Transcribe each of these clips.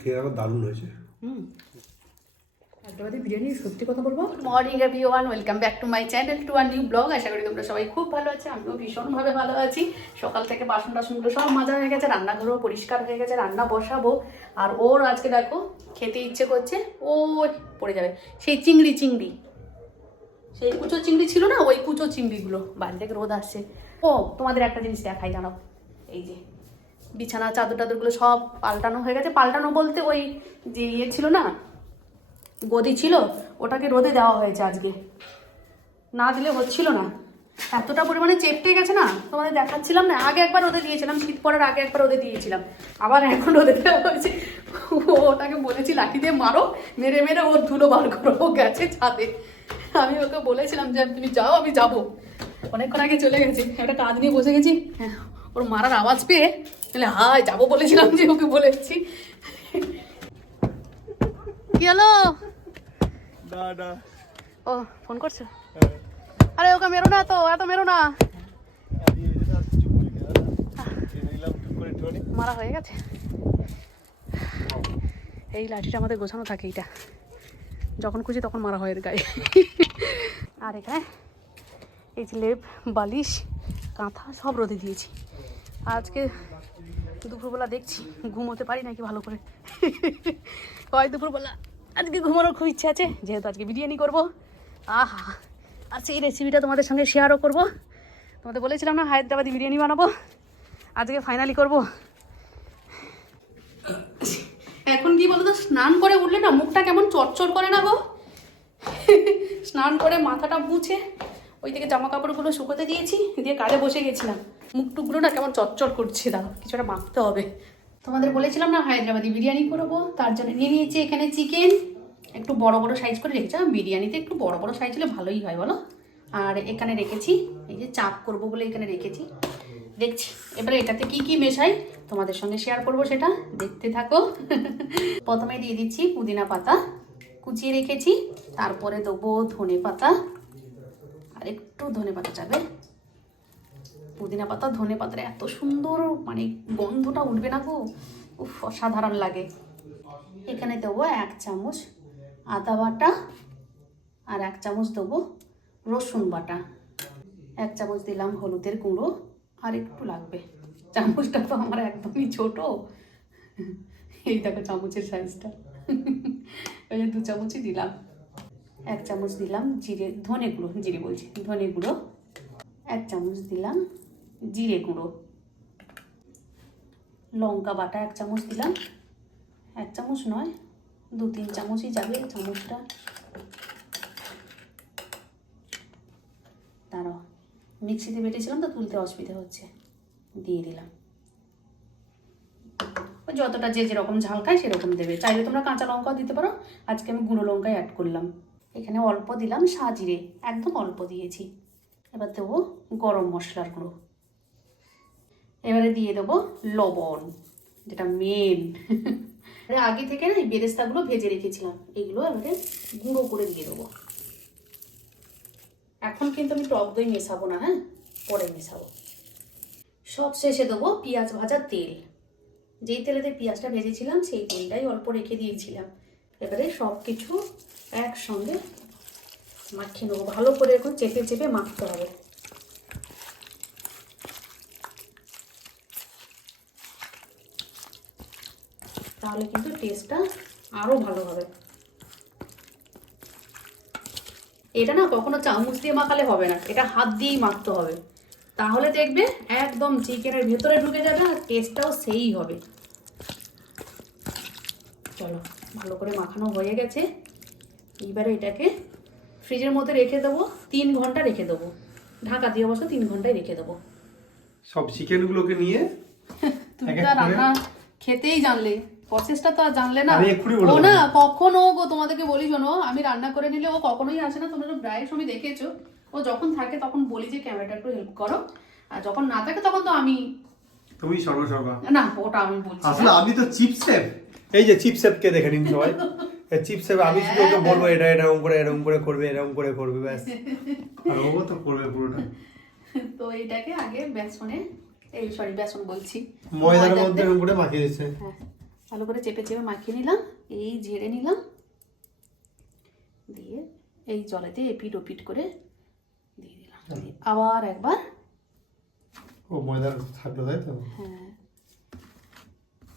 খেয়ে দারুণ হয়েছে। হুম। বিরিয়ানি সত্যি কথা বলব? Morning everyone welcome back to my channel to our new blog আশা করি তোমরা সবাই খুব ভালো আছে আমিও ভীষণভাবে ভালো আছি। সকাল থেকে বাসন টাসনগুলো সব মাজা হয়ে গেছে রান্নাঘরও পরিষ্কার হয়ে গেছে রান্না বসাবো। আর ওর আজকে দেখো খেতে ইচ্ছে করছে ও পড়ে যাবে। সেই চিংড়ি চিংড়ি। সেই কুচো চিংড়ি ছিল না ওই কুচো চিংড়িগুলো। বাইরে থেকে রোদ আসছে। ও তোমাদের একটা জিনিস দেখাই জানাও এই যে বিছানা চাদর টাদরগুলো সব পাল্টানো হয়ে গেছে। পাল্টানো বলতে ওই যে ইয়ে ছিল না গদি ছিল ওটাকে রোদে দেওয়া হয়েছে আজকে। না দিলে হচ্ছিল না। এতটা পরিমাণে চেপটে গেছে না তোমাদের দেখাচ্ছিলাম না আগে একবার রোদে দিয়েছিলাম শীত পড়ার আগে একবার রোদে দিয়েছিলাম। আবার এখন রোদে দেওয়া হয়েছে। ওটাকে বলেছি লাঠি দিয়ে মারো মেরে মেরে ওর ধুলো বার করো ও গেছে ছাদে। আমি ওকে বলেছিলাম যে তুমি যাও আমি যাব। অনেকক্ষণ আগে চলে গেছি একটা কাজ নিয়ে বসে গেছি। হ্যাঁ, ওর মারার আওয়াজ পেয়ে তাহলে হাই যাব বলেছিলাম যে ওকে বলেছি। কি হলো? না না। ও ফোন করছ? আরে ওকে মেরো না তো এত মেরো না। মারা হয়ে গেছে। এই লাঠিটা আমাদের গোছানো থাকে এইটা। যখন খুশি তখন মারা হয় এর গায়ে। আর এখানে এই যে লেপ বালিশ কাঁথা সব রোদে দিয়েছি। আজকে দুপুরবেলা দেখছি, ঘুমোতে পারি নাকি ভালো করে? হয় দুপুরবেলা। আজকে ঘুমানোর খুব ইচ্ছে আছে, যেহেতু আজকে বিরিয়ানি করব। আহা, আর সেই রেসিপিটা তোমাদের সঙ্গে শেয়ারও করব। তোমাদের বলেছিলাম না, হায়দ্রাবাদি বিরিয়ানি বানাবো। আজকে ফাইনালি করব। এখন কি বলতো, স্নান করে উঠলে না মুখটা কেমন চটচট করে না গো? স্নান করে মাথাটা মুছে ওই থেকে জামা কাপড়গুলো শুকোতে দিয়েছি, দিয়ে কাজে বসে গেছিলাম। মুখ টুকগুলো না কেমন চটচট করছে, দাঁড়াও কিছুটা মাখতে হবে। তোমাদের বলেছিলাম না হায়দ্রাবাদি বিরিয়ানি করব, তার জন্য নিয়ে নিয়েছি এখানে চিকেন। একটু বড় বড় সাইজ করে রেখেছি বিরিয়ানিতে একটু বড় বড় সাইজ হলে ভালোই হয়, বলো? আর এখানে রেখেছি, এই যে চাপ করব বলে এখানে রেখেছি। দেখছি, এবারে এটাতে কি কি মেশাই, তোমাদের সঙ্গে শেয়ার করব সেটা। দেখতে থাকো। প্রথমে দিয়ে দিচ্ছি পুদিনা পাতা, কুচিয়ে রেখেছি, তারপরে দেবো ধনে পাতা। আর একটু ধনে পাতা যাবে পুদিনা পাতা, ধনে পাতার এত সুন্দর মানে গন্ধটা উঠবে না গো। উফ, অসাধারণ লাগে। এখানে দেবো এক চামচ আদা বাটা আর এক চামচ দেবো রসুন বাটা। এক চামচ দিলাম হলুদের গুঁড়ো, আর একটু লাগবে। চামচটা তো আমার একদমই ছোট। এই দেখো চামচের সাইজটা ওই দু চামচই দিলাম। এক চামচ দিলাম জিরে, ধনে গুঁড়ো, জিরে বলছি, ধনে গুঁড়ো। এক চামচ দিলাম জিরে গুঁড়ো। লঙ্কা বাটা এক চামচ দিলাম। এক চামচ নয়, দু তিন চামচই যাবে চামচটা। দাঁড়াও, মিক্সিতে বেটেছিলাম তো তুলতে অসুবিধা হচ্ছে, দিয়ে দিলাম। যতটা যে যেরকম ঝাল খায় সেরকম দেবে। চাইলে তোমরা কাঁচা লঙ্কাও দিতে পারো, আজকে আমি গুঁড়ো লঙ্কাই অ্যাড করলাম। এখানে অল্প দিলাম সাজিরে, একদম অল্প দিয়েছি। এবার দেবো গরম মশলার গুঁড়ো। এবারে দিয়ে দেবো লবণ, যেটা মেন আগে থেকে না বেরেস্তাগুলো ভেজে রেখেছিলাম, এগুলো এবারে গুঁড়ো করে দিয়ে দেবো। এখন কিন্তু আমি টক দই মেশাবো না হ্যাঁ? পরে মেশাবো। সব শেষে দেবো পেঁয়াজ ভাজা তেল। যেই তেলেতে পেঁয়াজটা ভেজেছিলাম, সেই তেলটাই অল্প রেখে দিয়েছিলাম। এবারে সব কিছু একসঙ্গে মাখিয়ে নেব। ভালো করে এখন চেপে চেপে মাখতে হবে। তাহলে কিন্তু টেস্টটা আরও ভালো হবে। এটা না কখনো চামচ দিয়ে মাখালে হবে না এটা হাত দিয়েই মাখতে হবে। তাহলে দেখবে একদম চিকেনের ভেতরে ঢুকে যাবে আর টেস্টটাও সেই হবে। চলো ভালো করে মাখানো হয়ে গেছে। এইবারে এটাকে ফ্রিজের মধ্যে রেখে দেবো তিন ঘণ্টা রেখে দেবো। ঢাকা দিয়ে অবশ্য তিন ঘন্টায় রেখে দেবো। সব চিকেনগুলোকে নিয়ে তুমি রান্না খেতেই জানলে। প্রসেসটা তো আর জানলে না। ও না কখনো গো তোমাদেরকে বলি শোনো আমি রান্না করে নিলে ও কখনোই আসে না তোমরা প্রায় সময় দেখেছ। ও যখন থাকে তখন বলি যে ক্যামেরাটা একটু হেল্প করো। আর যখন না থাকে তখন তো আমি তুমি সর্বসর্বা না ওটা আমি বলছি আসলে আমি তো চিপ শেফ এই যে চিপ শেফকে দেখে নিন সবাই। চিপ শেফ আমি শুধু ওকে বলব এটা এরকম করে এরকম করে করবে এরকম করে করবে ব্যাস। আর ও তো করবে পুরোটা। তো এইটাকে আগে বেসনে এই সরি বেসন বলছি। ময়দার মধ্যে এরকম করে মাখিয়ে দিচ্ছে হ্যাঁ। ভালো করে চেপে চেপে মাখিয়ে নিলাম এই ঝেড়ে নিলাম। দিয়ে এই জলেতে এপিট ওপিট করে দিয়ে দিলাম। আবার একবার। ও ময়দার থাকল তাই তো? হ্যাঁ।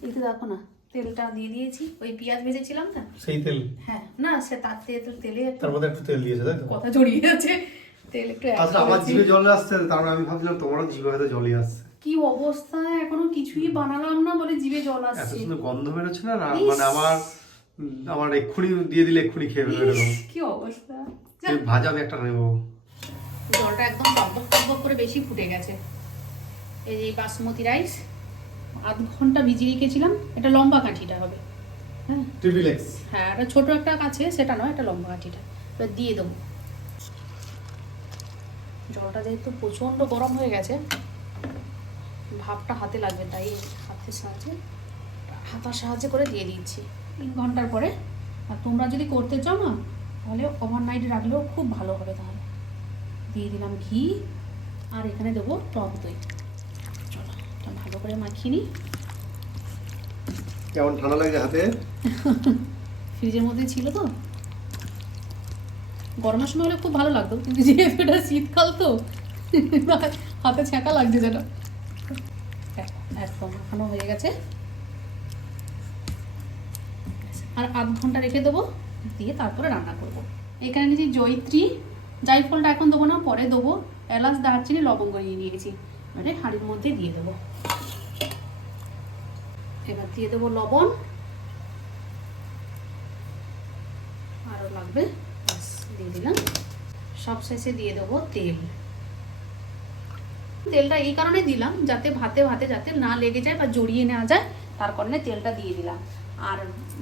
এই তো দেখো না তেলটা দিয়ে দিয়েছি। ওই পেঁয়াজ ভেজেছিলাম না? সেই তেল? হ্যাঁ। না সে তার তেল তেলে একটু তার মধ্যে একটু তেল দিয়েছে তাই তো? কথা জড়িয়ে আছে। তেল একটু আচ্ছা আমার। জিভে জল আসছে তার মানে আমি ভাবছিলাম তোমারও জিভে হয়তো জলই আসছে। কি অবস্থা? এখনও কিছুই বানালাম না বলে জিভে জল এত আসছে। সুন্দর গন্ধ বেরোচ্ছে না? মানে আমার আমার এক্ষুনি দিয়ে দিলে এক্ষুনি খেয়ে ফেলবে এরকম কি অবস্থা। ভাজা আমি একটা নেব। জলটা একদম টকবক টকবক করে বেশি ফুটে গেছে। এই যে বাসমতি রাইস আধ ঘণ্টা ভিজিয়ে রেখেছিলাম। এটা লম্বা কাঠিটা হবে। হ্যাঁ? ট্রিপল এক্স হ্যাঁ একটা ছোট একটা কাছে সেটা নয় এটা লম্বা কাঠিটা। এবার দিয়ে দেবো। জলটা যেহেতু প্রচণ্ড গরম হয়ে গেছে ভাবটা হাতে লাগবে তাই হাতের সাহায্যে হাতার সাহায্যে করে দিয়ে দিচ্ছি। তিন ঘণ্টার পরে আর তোমরা যদি করতে চাও না তাহলে ওভারনাইট রাখলেও খুব ভালো হবে তাহলে। দিয়ে দিলাম ঘি আর এখানে দেবো টক দই। চলো এটা ভালো করে মাখিয়ে নিই। কেমন ঠান্ডা লাগছে হাতে? ফ্রিজের মধ্যে ছিল তো। গরমের সময় হলে খুব ভালো লাগতো কিন্তু যেহেতু এটা শীতকাল তো হাতে ছ্যাঁকা লাগছে যেটা একদম মাখানো হয়ে গেছে। আর আধ ঘণ্টা রেখে দেবো, দিয়ে তারপরে রান্না করব। এখানে নিয়েছি জয়িত্রী জাইফলটা এখন দেবো না, পরে দেবো এলাচ, দারচিনি, লবঙ্গ নিয়ে নিয়েছি। এবারে হাঁড়ির মধ্যে দিয়ে দেবো। এবার দিয়ে দেবো লবণ। আরও লাগবে দিয়ে দিলাম। সব শেষে দিয়ে দেবো তেল। তেলটা এই কারণে দিলাম যাতে ভাতে ভাতে যাতে না লেগে যায় বা জড়িয়ে নেওয়া যায়, তার কারণে তেলটা দিয়ে দিলাম। আর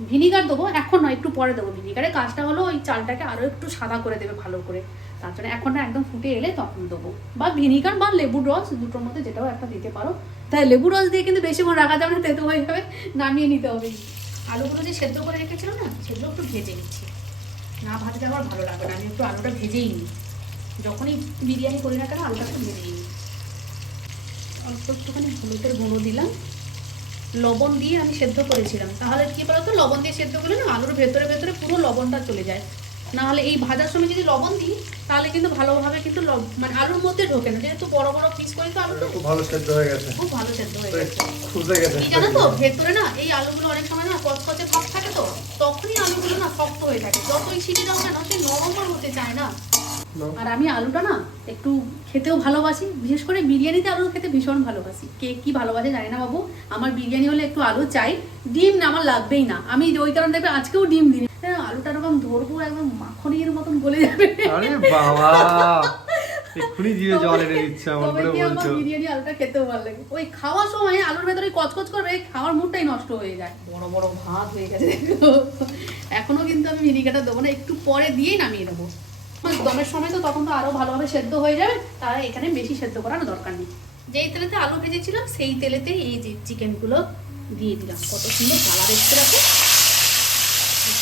ভিনিগার দেবো, এখন নয়, একটু পরে দেবো ভিনিগারের কাজটা হলো ওই চালটাকে আরও একটু সাদা করে দেবে ভালো করে। তার জন্য এখন না একদম ফুটে এলে তখন দেবো। বা ভিনিগার বা লেবুর রস, দুটোর মধ্যে যেটাও একটা দিতে পারো। তাই লেবুর রস দিয়ে কিন্তু বেশিক্ষণ রাখা যাবে না, তেতো হয়ে যাবে, নামিয়ে নিতে হবে। আলুগুলো যে সেদ্ধ করে রেখেছিলাম না, সেগুলো একটু ভেজে নিচ্ছি। না ভাজলে আমার ভালো লাগবে না, আমি একটু আলুটা ভেজেই নিই। যখনই বিরিয়ানি করি না কেন, আলুটা একটু ভেজেই নিই। অল্প একটুখানি হলুদের গুঁড়ো দিলাম। লবণ দিয়ে আমি সেদ্ধ করেছিলাম। তাহলে কি বলতো? লবণ দিয়ে সেদ্ধ করলে না আলুর ভেতরে ভেতরে পুরো লবণটা চলে যায়। না হলে এই ভাজার সময় যদি লবণ দিই তাহলে কিন্তু ভালোভাবে কিন্তু মানে আলুর মধ্যে ঢোকে না। যেহেতু বড় বড় পিস করি তো আলুটা খুব ভালো সেদ্ধ হয়ে গেছে। খুব ভালো সেদ্ধ হয়ে গেছে। কি জানো তো? ভেতরে না এই আলুগুলো অনেক সময় না কচকচে ভাব থাকে তো তখনই আলুগুলো না শক্ত হয়ে থাকে। যতই সিটি দাও কেন সে নরম হতে চায় না. আর আমি আলুটা না একটু খেতেও ভালোবাসি বিশেষ করে বিরিয়ানিতে আলু খেতে ভীষণ ভালোবাসি। কে কি ভালোবাসে জানি না বাবু আমার বিরিয়ানি হলে একটু আলু চাই ডিম না আমার লাগবেই না। আমি ওই কারণে দেখবে আজকেও ডিম দিই। হ্যাঁ আলুটা এরকম ধরবো একদম মাখনের মতন গলে যাবে। আরে বাবা এক্ষুনি জিভে জল এনে দিচ্ছে আমার তবে করে কি আমার বলছো। বিরিয়ানি আলুটা খেতেও ভালো লাগে। ওই খাওয়ার সময় আলুর ভেতরে কচকচ করবে খাওয়ার মুডটাই নষ্ট হয়ে যায়। বড় বড় ভাত হয়ে গেছে। এখনও কিন্তু আমি ভিনিগারটা দেবো না একটু পরে দিয়েই নামিয়ে দেবো দমের সময় তো তখন তো আরও ভালোভাবে সেদ্ধ হয়ে যাবে তাই এখানে বেশি সেদ্ধ করার দরকার নেই। যেই তেলেতে আলু ভেজেছিলাম সেই তেলেতে এই যে চিকেনগুলো দিয়ে দিলাম। কত সুন্দর কালার এসছে দেখো।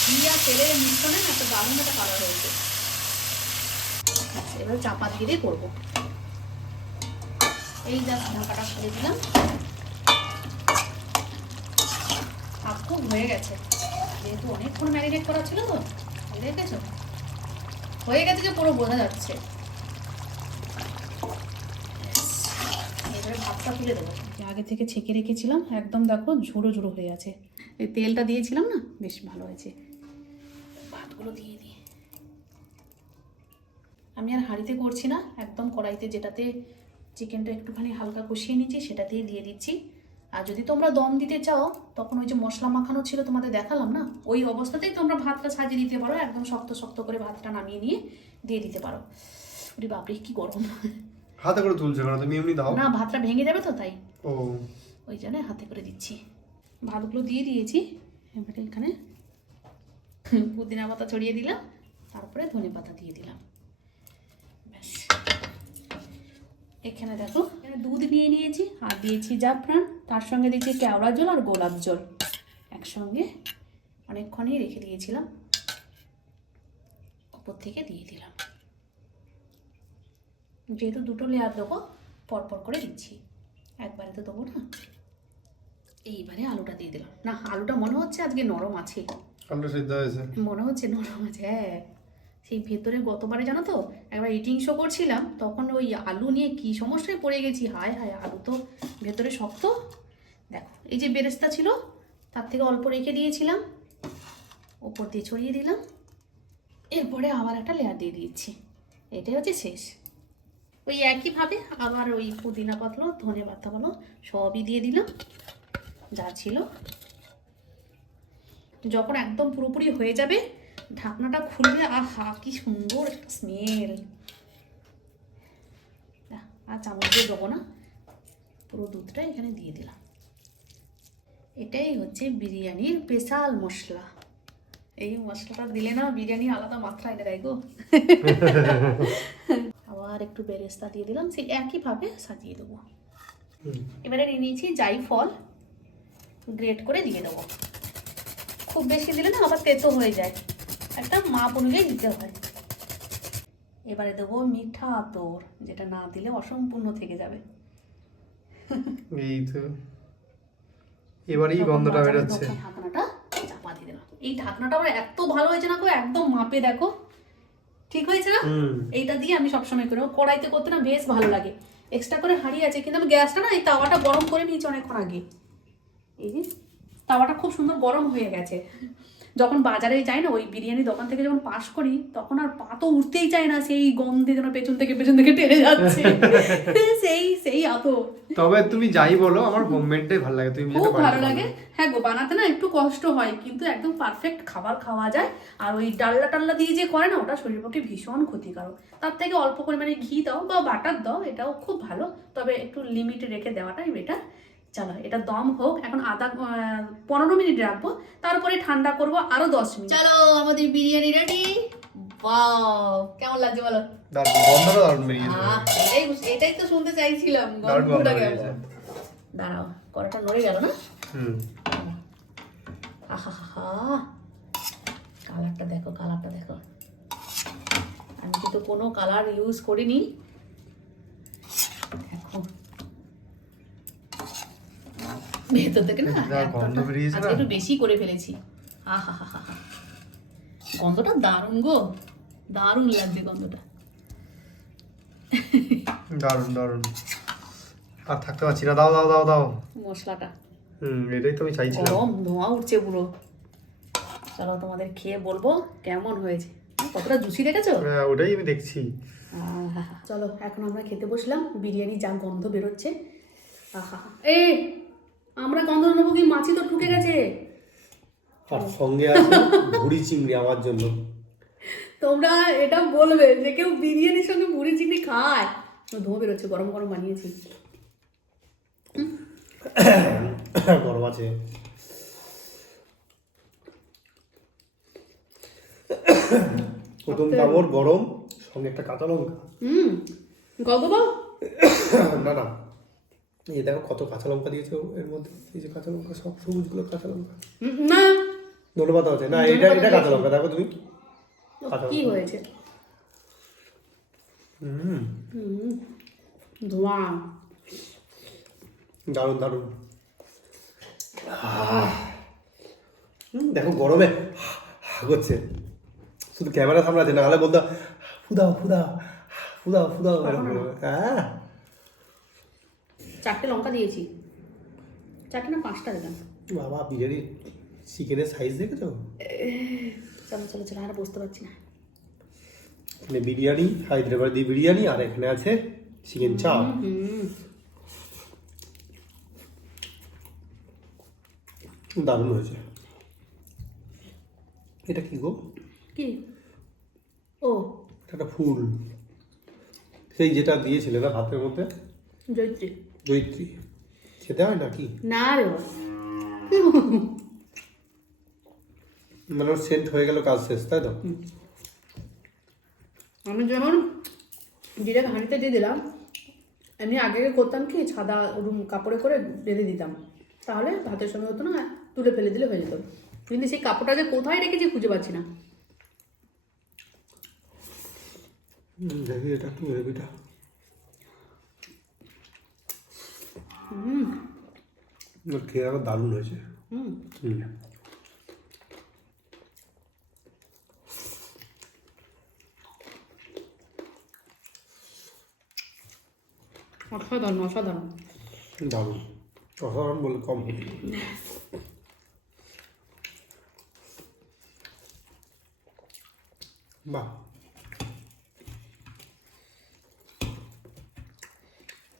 ঘি আর তেলের মিশ্রণে একটা দারুণ একটা কালার হয়েছে। আচ্ছা, এবার চাপা দিয়ে করব। এই জাস্ট ঢাকাটা খুলে দিলাম। খুব হয়ে গেছে। যেহেতু অনেকক্ষণ ম্যারিনেট করা ছিল তো দেখেছ হয়ে গেছে যে পুরো বোঝা যাচ্ছে। এবারে ভাতটা তুলে দেবো। আগে থেকে ছেঁকে রেখেছিলাম, একদম দেখো ঝুড়ো ঝুড়ো হয়ে আছে। এই তেলটা দিয়েছিলাম না? বেশ ভালো হয়েছে। ভাতগুলো দিয়ে দিই। আমি আর হাঁড়িতে করছি না, একদম কড়াইতে যেটাতে চিকেনটা একটুখানি হালকা কষিয়ে নিচ্ছি সেটাতেই দিয়ে দিচ্ছি। আর যদি তোমরা দম দিতে চাও তখন ওই যে মশলা মাখানো ছিল তোমাদের দেখালাম না? ওই অবস্থাতেই তোমরা ভাতটা সাজিয়ে দিতে পারো একদম শক্ত শক্ত করে ভাতটা নামিয়ে নিয়ে দিয়ে দিতে পারো। ওরে বাপরে কি গরম। হাতে করে তুলছে কেন? তুমি এমনি দাও। না ভাতটা ভেঙে যাবে তো তাই। ও। ওই জন্য হাতে করে দিচ্ছি। ভাতগুলো দিয়ে দিয়েছি। এবারে এখানে পুদিনা পাতা ছড়িয়ে দিলাম। তারপরে ধনে পাতা দিয়ে দিলাম ব্যাস এখানে দেখো এখানে দুধ নিয়ে নিয়েছি আর দিয়েছি জাফরান তার সঙ্গে দিয়েছি কেওড়া জল আর গোলাপ জল। একসঙ্গে অনেকক্ষণই রেখে দিয়েছিলাম ওপর থেকে দিয়ে দিলাম। যেহেতু দুটো লেয়ার দেবো পরপর করে দিচ্ছি। একবারে তো দেবো না। এইবারে আলুটা দিয়ে দিলাম। না আলুটা মনে হচ্ছে আজকে নরম আছে। আলু সিদ্ধ হয়েছে। মনে হচ্ছে নরম আছে হ্যাঁ। সেই ভেতরে গতবারে জানো তো একবার ইটিং শো করছিলাম, তখন ওই আলু নিয়ে কি সমস্যায় পড়ে গেছি। হায় হায়, আলু তো ভেতরে শক্ত। দেখো, এই যে বেরেস্তা ছিল, তার থেকে অল্প রেখে দিয়েছিলাম, ওপর দিয়ে ছড়িয়ে দিলাম, এরপরে আবার একটা লেয়ার দিয়ে দিচ্ছি এটাই হচ্ছে শেষ। ওই একইভাবে আবার ওই পুদিনা পাতলো, ধনে পাতা বলো সবই দিয়ে দিলাম, যা ছিল। যখন একদম পুরোপুরি হয়ে যাবে ঢাকনাটা খুলবে আহা কি সুন্দর একটা স্মেল আর চামচ দিয়ে দেবো না। পুরো দুধটা এখানে দিয়ে দিলাম। এটাই হচ্ছে বিরিয়ানির স্পেশাল মশলা। এই মশলাটা দিলে না বিরিয়ানি আলাদা মাত্রায় দেয় গো। আবার একটু বেরেস্তা দিয়ে দিলাম সেই একইভাবে সাজিয়ে দেবো। এবারে নিয়ে নিয়েছি জাই ফল গ্রেট করে দিয়ে দেবো। খুব বেশি দিলে না আবার তেতো হয়ে যায়। একটা মাপ অনুযায়ী দিতে হয়। এবারে দেবো মিঠা আতর যেটা না দিলে অসম্পূর্ণ থেকে যাবে। এই তো। এবারেই গন্ধটা বেরোচ্ছে। ঢাকনাটা চাপা দিয়ে দিলাম এই ঢাকনাটা আমার এত ভালো হয়েছে না গো একদম মাপে দেখো। ঠিক হয়েছে না? এইটা দিয়ে আমি সবসময় করি। কড়াইতে করতে না বেশ ভালো লাগে। এক্সট্রা করে হাঁড়ি আছে কিন্তু আমি গ্যাসটা না এই তাওয়াটা গরম করে নিয়েছি অনেকক্ষণ আগে। এই যে তাওয়াটা খুব সুন্দর গরম হয়ে গেছে। যখন বাজারে যাই না ওই বিরিয়ানি দোকান থেকে যখন পাস করি তখন আর পা তো উঠতেই চায় না সেই গন্ধে যেন পেছন থেকে পেছন থেকে টেনে যাচ্ছে। সেই সেই আত তবে তুমি যাই বলো আমার হোমমেডটাই ভালো লাগে তুমি খুব ভালো লাগে। হ্যাঁ গো বানাতে না একটু কষ্ট হয় কিন্তু একদম পারফেক্ট খাবার খাওয়া যায়। আর ওই ডাল্লা টাল্লা দিয়ে যে করে না ওটা শরীরের পক্ষে ভীষণ ক্ষতিকারক। তার থেকে অল্প পরিমাণে ঘি দাও বা বাটার দাও এটাও খুব ভালো। তবে একটু লিমিটে রেখে দেওয়াটাই বেটার চলো এটা দম হোক এখন আধা পনেরো মিনিট রাখব তারপরে ঠান্ডা করব আরও দশ মিনিট। চলো আমাদের বিরিয়ানি রেডি বাও কেমন লাগছে বলো? এটাই এটাই তো শুনতে চাইছিলাম দারুণ গন্ধটা কেমন? দাঁড়াও কড়াটা নড়ে গেল না? হুম। আহা কালারটা দেখো কালারটা দেখো। আমি কিন্তু কোনো কালার ইউজ করিনি। ভেতর থেকে না আজকে একটু বেশি করে ফেলেছি। আহা হা হা গন্ধটা দারুণ গো দারুণ লাগছে গন্ধটা। দারুণ দারুণ। আর থাকতে পারছি না দাও দাও দাও দাও। মশলাটা। হুম এটাই তো আমি চাইছিলাম। গরম ধোঁয়া উঠছে পুরো। চলো তোমাদের খেয়ে বলব কেমন হয়েছে। কতটা জুসি দেখেছ? হ্যাঁ, ওটাই আমি দেখছি। চলো এখন আমরা খেতে বসলাম। বিরিয়ানি যা গন্ধ বেরোচ্ছে। আহা এ আমরা গন্ধ নেব কি? মাছি তো ঢুকে গেছে। আর সঙ্গে আছে ভুড়ি চিংড়ি আমার জন্য। তোমরা এটা বলবে যে কেউ বিরিয়ানির সঙ্গে মুড়ি চিংড়ি খায়। ধোঁয়া বেরোচ্ছে গরম গরম বানিয়েছি। গরম আছে। প্রথম কামড় গরম সঙ্গে একটা কাঁচা লঙ্কা। হুম গগবা না না। এই দেখো কত কাঁচা লঙ্কা দিয়েছে এর মধ্যে। এই যে কাঁচা লঙ্কা সব সবুজগুলো কাঁচা লঙ্কা। না। ধনে পাতা আছে না এটা এটা কাঁচা লঙ্কা। দেখো তুমি কাঁচা কি হয়েছে? হুম। হুম ধোঁয়া। দারুণ দারুণ। হুম, দেখো গরমে করছে শুধু ক্যামেরা সামনে আছে নাহলে বলতো ফুদাও ফুদাও ফুদাও ফুদাও। হ্যাঁ। চারটে লঙ্কা দিয়েছি। চারটে না পাঁচটা দিলাম। বাবা বিরিয়ানি চিকেনের সাইজ দেখেছ? চলো চলো চলো আর বুঝতে পারছি না। এখানে বিরিয়ানি হায়দ্রাবাদি বিরিয়ানি আর এখানে আছে চিকেন চাপ দারুণ হয়েছে। এটা কি গো? কি? ও। এটা একটা ফুল। সেই যেটা দিয়েছিলে না ভাতের মধ্যে? জৈত্রী জৈত্রী খেতে হয় নাকি? না রে। মানে সেন্ট হয়ে গেল কাজ শেষ তাই তো? আমি যেমন জিরে হাঁড়িতে দিয়ে দিলাম এমনি আগে আগে করতাম কি সাদা রুম কাপড়ে করে বেঁধে দিতাম। তাহলে ভাতের সঙ্গে হতো না তুলে ফেলে দিলে হয়ে যেত। কিন্তু সেই কাপড়টা যে কোথায় রেখেছি খুঁজে পাচ্ছি না। দেখি এটা একটু গ্রেভিটা খেয়ে আমার দারুণ হয়েছে। হুম। হুম। অসাধারণ অসাধারণ। দারুণ। অসাধারণ বলে কম। বাহ।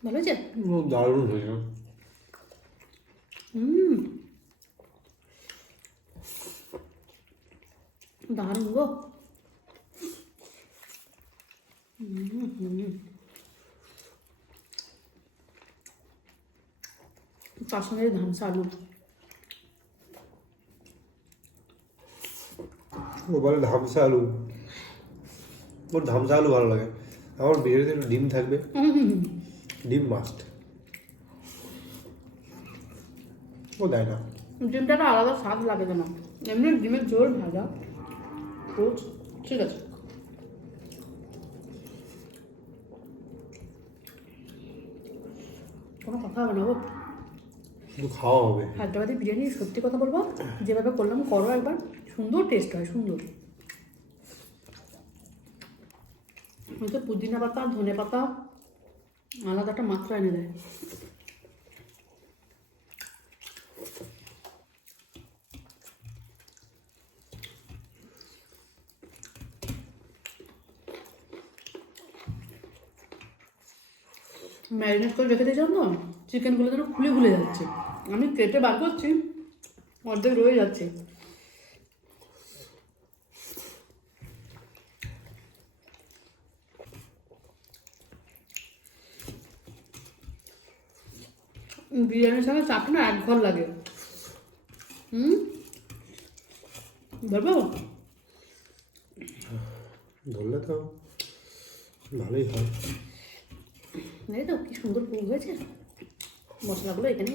ভালো হয়েছে? দারুণ হয়েছে। হুম। দারুণ গো। তার সঙ্গে ধানসা আলু ও বলে ধামসা আলু ওর ধামসা আলু ভালো লাগে। আমার বিরিয়ানিতে ডিম থাকবে। ডিম মাস্ট ও দেয় না। ডিমটা একটা আলাদা স্বাদ লাগে যেন। এমনি ডিমের ঝোল ভাজা। ঠিক আছে। কোনো কথা হবে না গো। খাওয়া হবে। হায়দ্রাবাদি বিরিয়ানি সত্যি কথা বলব? যেভাবে করলাম করো একবার। সুন্দর টেস্ট হয় সুন্দর। পুদিনা পাতা ধনে পাতা আলাদা একটা মাত্রা এনে দেয়। ম্যারিনেট করে রেখে দিয়েছিলাম তো, চিকেনগুলো যেন খুলে খুলে যাচ্ছে। আমি কেটে বার করছি, অর্ধেক রয়ে যাচ্ছে। বিরিয়ানির সঙ্গে চাটনি এক ঘর লাগে। হুম? ধরবো? ধরলে তো ভালোই হয়। এই তো কি সুন্দর পুর হয়েছে। মশলাগুলো এখানে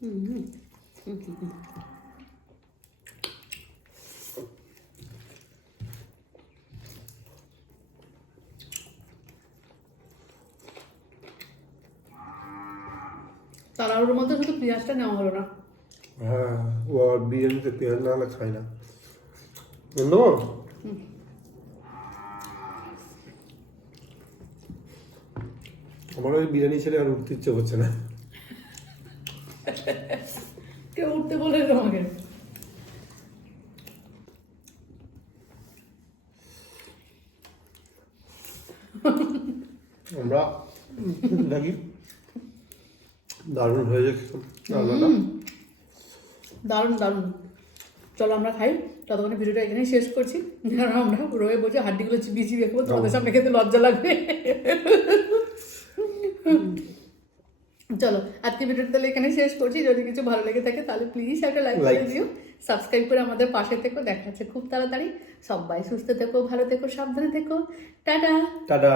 হুম হুম হুম হুম। তাড়াহুড়োর মধ্যে শুধু পেঁয়াজটা নেওয়া হলো না। হ্যাঁ ও আর বিরিয়ানিতে পেঁয়াজ না হলে খাই না। নেব আমার ওই বিরিয়ানি ছেড়ে আর উঠতে ইচ্ছে হচ্ছে না। কেউ উঠতে বলে আমাকে। আমরা দেখি দারুণ হয়ে যাচ্ছে দারুণ দারুণ। চলো আমরা খাই। ততক্ষণে ভিডিওটা এখানেই শেষ করছি। কারণ আমরা রয়ে বসে হাড্ডিগুলো চিবিয়ে চিবিয়ে খাব তোমাদের সামনে খেতে লজ্জা লাগবে। চলো আজকে ভিডিওটা তাহলে এখানে শেষ করছি। যদি কিছু ভালো লেগে থাকে তাহলে প্লিজ একটা লাইক করে দিও। সাবস্ক্রাইব করে আমাদের পাশে থেকো। দেখা যাচ্ছে খুব তাড়াতাড়ি। সবাই সুস্থ থেকো ভালো থেকো সাবধানে থেকো। Ta ta! Ta ta!